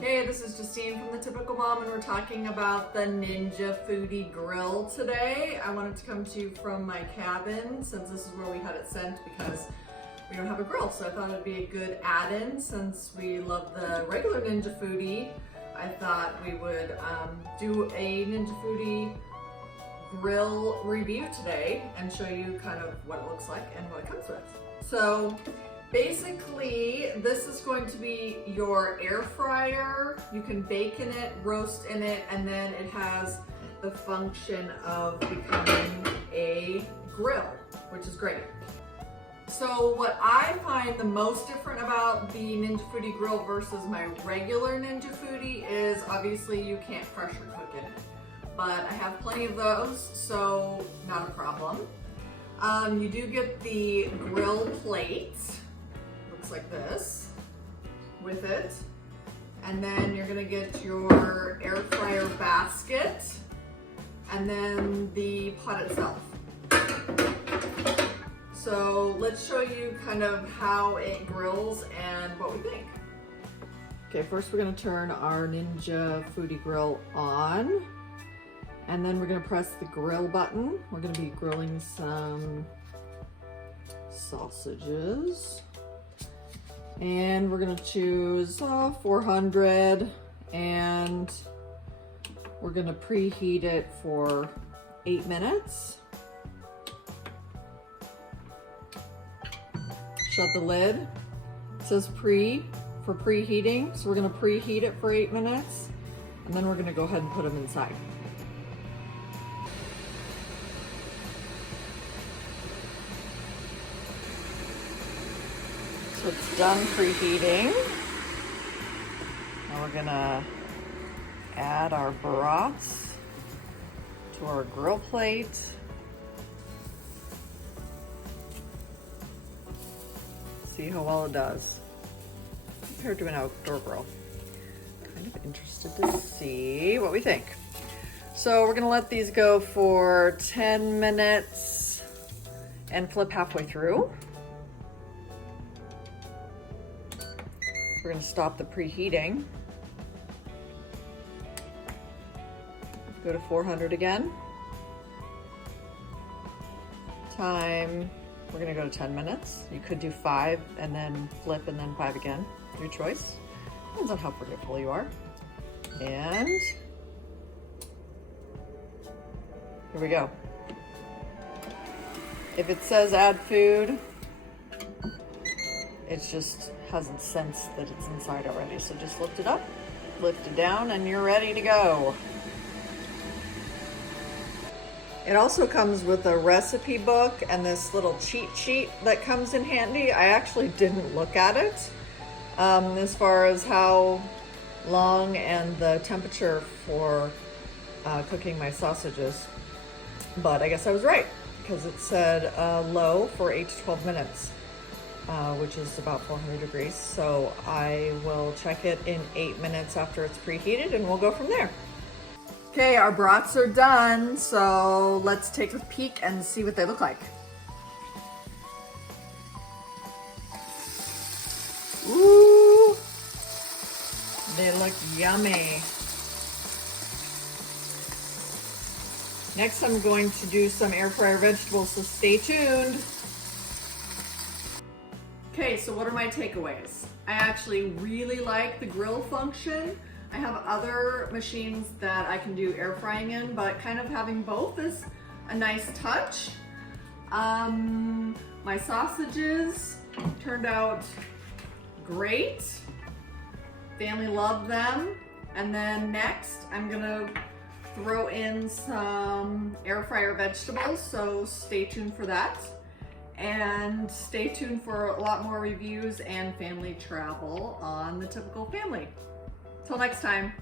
Hey, this is Justine from The Typical Mom, and we're talking about the Ninja Foodi Grill today. I wanted to come to you from my cabin since this is where we had it sent because we don't have a grill, so I thought it'd be a good add-in since we love the regular Ninja Foodi. I thought we would do a Ninja Foodi Grill review today and show you kind of what it looks like and what it comes with. So basically, this is going to be your air fryer. You can bake in it, roast in it, and then it has the function of becoming a grill, which is great. So what I find the most different about the Ninja Foodi Grill versus my regular Ninja Foodi is obviously you can't pressure cook in it, but I have plenty of those, so not a problem. You do get the grill plate. Looks like this with it, and then you're gonna get your air fryer basket and then the pot itself. So let's show you kind of how it grills and what we think. Okay, first we're gonna turn our Ninja Foodi Grill on, and then we're gonna press the grill button. We're gonna be grilling some sausages. And we're gonna choose 400, and we're gonna preheat it for 8 minutes. Shut the lid. It says pre for preheating, so we're gonna preheat it for 8 minutes, and then we're gonna go ahead and put them inside. So it's done preheating. Now we're gonna add our broths to our grill plate. See how well it does compared to an outdoor grill. Kind of interested to see what we think. So we're gonna let these go for 10 minutes and flip halfway through. We're gonna stop the preheating. Go to 400 again. Time, we're gonna go to 10 minutes. You could do 5 and then flip and then 5 again. Your choice. Depends on how forgetful you are. And here we go. If it says add food, it's just hasn't sensed that it's inside already. So just lift it up, lift it down, and you're ready to go. It also comes with a recipe book and this little cheat sheet that comes in handy. I actually didn't look at it as far as how long and the temperature for cooking my sausages, but I guess I was right because it said low for 8 to 12 minutes. Which is about 400 degrees. So I will check it in 8 minutes after it's preheated and we'll go from there. Okay, our brats are done. So let's take a peek and see what they look like. Ooh, they look yummy. Next, I'm going to do some air fryer vegetables, so stay tuned. Okay, so what are my takeaways? I actually really like the grill function. I have other machines that I can do air frying in, but kind of having both is a nice touch. My sausages turned out great. Family loved them. And then next, I'm gonna throw in some air fryer vegetables, so stay tuned for that. And stay tuned for a lot more reviews and family travel on The Typical Family. Till next time.